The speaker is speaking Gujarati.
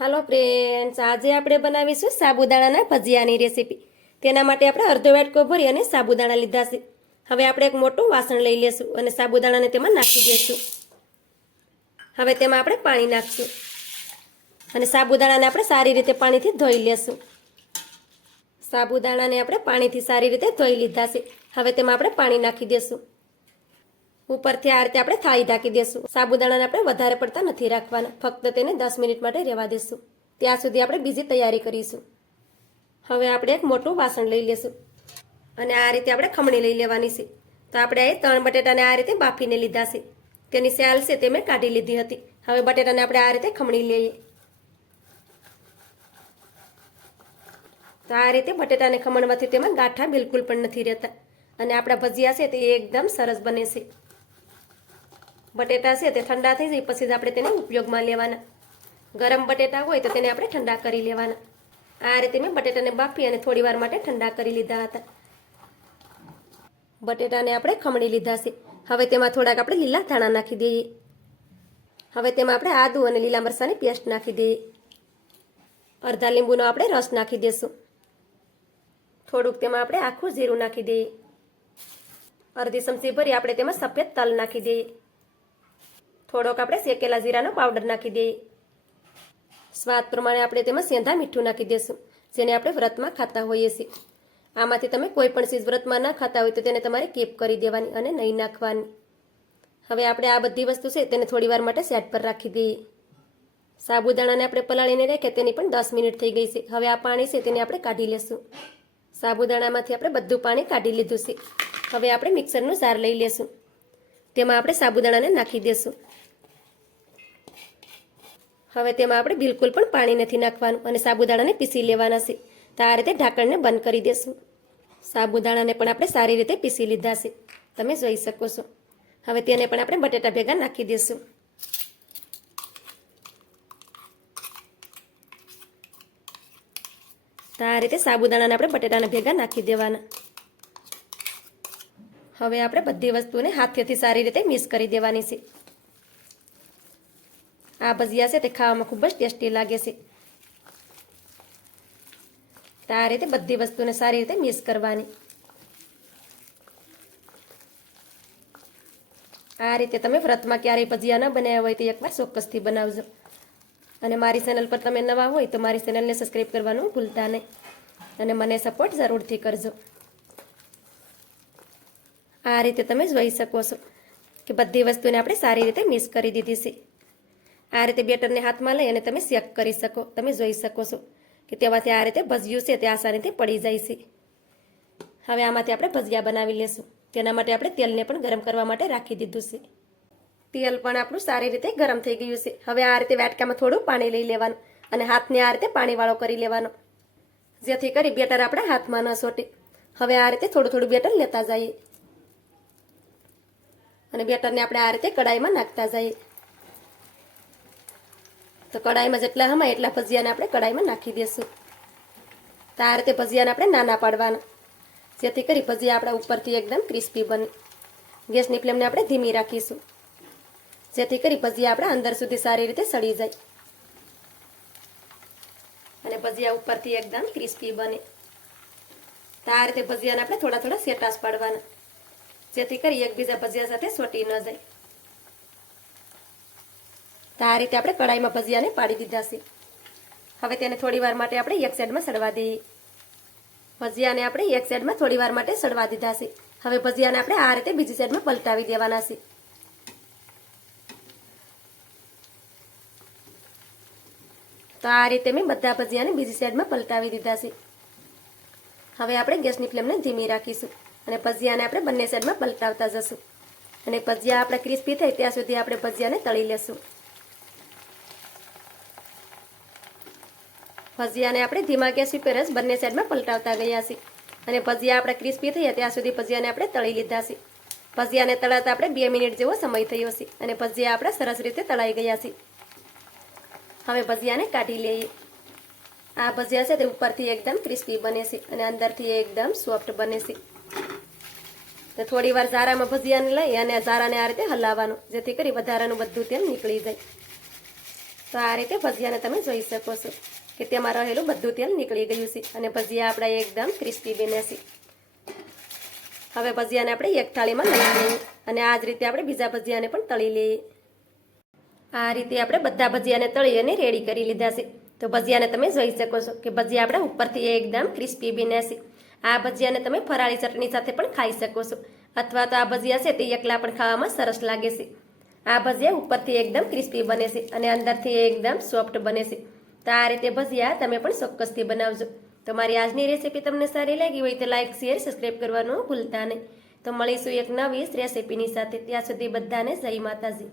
હાલો ફ્રેન્ડ્સ, આજે આપણે બનાવીશું સાબુદાણાના ભજીયાની રેસીપી. તેના માટે આપણે અડધો વાટકો ભરી અને સાબુદાણા લીધા છે. હવે આપણે એક મોટું વાસણ લઈ લેશું અને સાબુદાણાને તેમાં નાખી દઈશું. હવે તેમાં આપણે પાણી નાખશું અને સાબુદાણાને આપણે સારી રીતે પાણીથી ધોઈ લેશું. સાબુદાણાને આપણે પાણીથી સારી રીતે ધોઈ લીધા છે. હવે તેમાં આપણે પાણી નાખી દઈશું. ઉપરથી આ રીતે આપણે થાળી ઢાંકી દઈશું. સાબુદાણાને આપણે વધારે પડતા નથી રાખવાના, ફક્ત તેને 10 મિનિટ માટે રહેવા દઈશું. ત્યાં સુધી આપણે બીજી તૈયારી કરીશું. હવે આપણે એક મોટું વાસણ લઈ લેશું અને આ રીતે આપણે ખમણી લઈ લેવાની છે. તો આપણે એ 3 બટેટાને આ રીતે બાફીને લીધા છે. તેની સેલ છે તે મેં કાઢી લીધી હતી. હવે બટેટાને આપણે આ રીતે ખમણી લઈએ. તો આ રીતે બટેટાને ખમણવાથી તેમાં ગાંઠા બિલકુલ પણ નથી રહેતા અને આપણા ભજીયા છે તે એકદમ સરસ બને છે. બટેટા છે તે ઠંડા થઈ જાય પછી જ આપણે તેને ઉપયોગમાં લેવાના. ગરમ બટેટા હોય તો તેને આપણે ઠંડા કરી લેવાના. આ રીતે મેં બટેટાને બાફી અને થોડી વાર માટે ઠંડા કરી લીધા હતા. બટેટાને આપણે ખમણી લીધા છે. હવે તેમાં થોડાક આપણે લીલા ધાણા નાખી દઈએ. હવે તેમાં આપણે આદુ અને લીલા મરચાંની પેસ્ટ નાખી દઈએ. અડધા લીંબુનો આપણે રસ નાખી દઈશું. થોડુંક તેમાં આપણે આખું જીરું નાખી દઈએ. અડધી ચમચી ભરી આપણે તેમાં સફેદ તલ નાખી દઈએ. થોડોક આપણે શેકેલા જીરાનો પાવડર નાખી દઈએ. સ્વાદ પ્રમાણે આપણે તેમાં સેંધા મીઠું નાખી દઈશું, જેને આપણે વ્રતમાં ખાતા હોઈએ છીએ. આમાંથી તમે કોઈ પણ ચીજ વ્રતમાં ના ખાતા હોય તો તેને તમારે કેપ કરી દેવાની અને નહીં નાખવાની. હવે આપણે આ બધી વસ્તુ છે તેને થોડી વાર માટે સાઈડ પર રાખી દઈએ. સાબુદાણાને આપણે પલાળીને રાખ્યા તેની પણ 10 મિનિટ થઈ ગઈ છે. હવે આ પાણી છે તેને આપણે કાઢી લેશું. સાબુદાણામાંથી આપણે બધું પાણી કાઢી લીધું છે. હવે આપણે મિક્સરનું જાર લઈ લેશું. તેમાં આપણે સાબુદાણાને નાખી દઈશું. હવે તેમાં આપણે બિલકુલ પણ પાણી નથી નાખવાનું અને સાબુદાણાને પીસી લેવાના છે. તો આ રીતે ઢાંકણને બંધ કરી દેશું. સાબુદાણાને પણ આપણે સારી રીતે પીસી લીધા છે, તમે જોઈ શકો છો. હવે તેને પણ આપણે બટેટા ભેગા નાખી દઈશું. તો આ રીતે સાબુદાણાને આપણે બટેટાના ભેગા નાખી દેવાના. હવે આપણે બધી વસ્તુને હાથેથી સારી રીતે મિક્સ કરી દેવાની છે. આ ભજીયા છે તે ખાવામાં ખૂબ જ ટેસ્ટી લાગે છે. તો આ રીતે બધી વસ્તુને સારી રીતે મિક્સ કરવાની. આ રીતે તમે વ્રતમાં ક્યારેય ભજીયા ન બનાવ્યા હોય તો એકવાર ચોક્કસથી બનાવજો. અને મારી ચેનલ પર તમે નવા હોય તો મારી ચેનલને સબસ્ક્રાઈબ કરવાનું ભૂલતા નહીં અને મને સપોર્ટ જરૂરથી કરજો. આ રીતે તમે જોઈ શકો છો કે બધી વસ્તુને આપણે સારી રીતે મિક્સ કરી દીધી છે. આ રીતે બેટરને હાથમાં લઈ અને તમે શેક કરી શકો. તમે જોઈ શકો છો કે તેમાંથી આ રીતે ભજીયું છે તે આસાનીથી પડી જાય છે. હવે આમાંથી આપણે ભજીયા બનાવી લેશું. તેના માટે આપણે તેલને પણ ગરમ કરવા માટે રાખી દીધું છે. તેલ પણ આપણું સારી રીતે ગરમ થઈ ગયું છે. હવે આ રીતે વાટકામાં થોડું પાણી લઈ લેવાનું અને હાથને આ રીતે પાણીવાળો કરી લેવાનો, જેથી કરી બેટર આપણા હાથમાં ન ચોટે. હવે આ રીતે થોડું થોડું બેટર લેતા જઈએ અને બેટરને આપણે આ રીતે કડાઈમાં નાખતા જઈએ. તો કડાઈમાં જેટલા હમાય એટલા ભજીયાને આપણે કડાઈમાં નાખી દઈશું. તો આ રીતે ભજીયાને આપણે નાના પાડવાના, જેથી કરી ભજીયા આપણા ઉપરથી એકદમ ક્રિસ્પી બને. ગેસની ફ્લેમને આપણે ધીમી રાખીશું, જેથી કરી ભજીયા આપણા અંદર સુધી સારી રીતે સડી જાય અને ભજીયા ઉપરથી એકદમ ક્રિસ્પી બને. તો આ રીતે ભજીયાને આપણે થોડા થોડા સેટાસ પાડવાના, જેથી કરી એકબીજા ભજીયા સાથે ચોટી ન જાય. તો આ રીતે આપણે કડાઈમાં ભજીયાને પાડી દીધા છે. હવે તેને થોડી વાર માટે આપણે એક સાઈડમાં સડવા દઈએ. ભજીયાને આપણે એક સાઈડમાં થોડી વાર માટે સડવા દીધા છે. હવે ભજીયાને આપણે આ રીતે બીજી સાઈડમાં પલટાવી દેવાના છે. તો આ રીતે મેં બધા ભજીયાને બીજી સાઈડમાં પલટાવી દીધા છે. હવે આપણે ગેસની ફ્લેમને ધીમી રાખીશું અને ભજીયાને આપણે બંને સાઈડમાં પલટાવતા જશું અને ભજીયા આપણે ક્રિસ્પી થાય ત્યાં સુધી આપણે ભજીયાને તળી લેશું. ભજીયાને આપણે ધીમા ગેસ ઉપર જ બંને સાઈડમાં પલટાવતા ગયા છે અને ભજીયા આપણે ક્રિસ્પી થયા ત્યાં સુધી ભજીયાને આપણે તળી લીધા છે. ભજીયાને તળાતા આપણે 2 મિનિટ જેવો સમય થયો છે અને ભજીયા આપણે સરસ રીતે તળાઈ ગયા છે. હવે ભજીયાને કાઢી લઈએ. આ ભજીયા છે તે ઉપરથી એકદમ ક્રિસ્પી બને છે અને અંદરથી એકદમ સોફ્ટ બને છે. તો થોડી વાર ઝારામાં ભજીયાને લઈ અને ઝારાને આ રીતે હલાવવાનું, જેથી કરી વધારાનું બધું તેલ નીકળી જાય. તો આ રીતે ભજીયાને તમે જોઈ શકો છો કે તેમાં રહેલું બધું તેલ નીકળી ગયું છે અને ભજીયા આપણા એકદમ ક્રિસ્પી બન્યા છે. હવે ભજીયાને આપણે એક થાળીમાં લઈ લઈએ અને આ જ રીતે આપણે બીજા ભજીયાને પણ તળી લઈએ. આ રીતે આપણે બધા ભજીયાને તળી અને રેડી કરી લીધા છે. તો ભજીયાને તમે જોઈ શકો છો કે ભજીયા આપણા ઉપરથી એકદમ ક્રિસ્પી બન્યા છે. આ ભજીયાને તમે ફરાળી ચટણી સાથે પણ ખાઈ શકો છો અથવા તો આ ભજીયા છે તે એકલા પણ ખાવામાં સરસ લાગે છે. આ ભજીયા ઉપરથી એકદમ ક્રિસ્પી બને છે અને અંદરથી એકદમ સોફ્ટ બને છે. તો આ રીતે ભજીયા તમે પણ ચોક્કસથી બનાવજો. તો મારી આજની રેસીપી તમને સારી લાગી હોય તો લાઇક શેર સબસ્ક્રાઈબ કરવાનું ભૂલતા નહીં. તો મળીશું એક નવી રેસીપીની સાથે. ત્યાં સુધી બધાને જય માતાજી.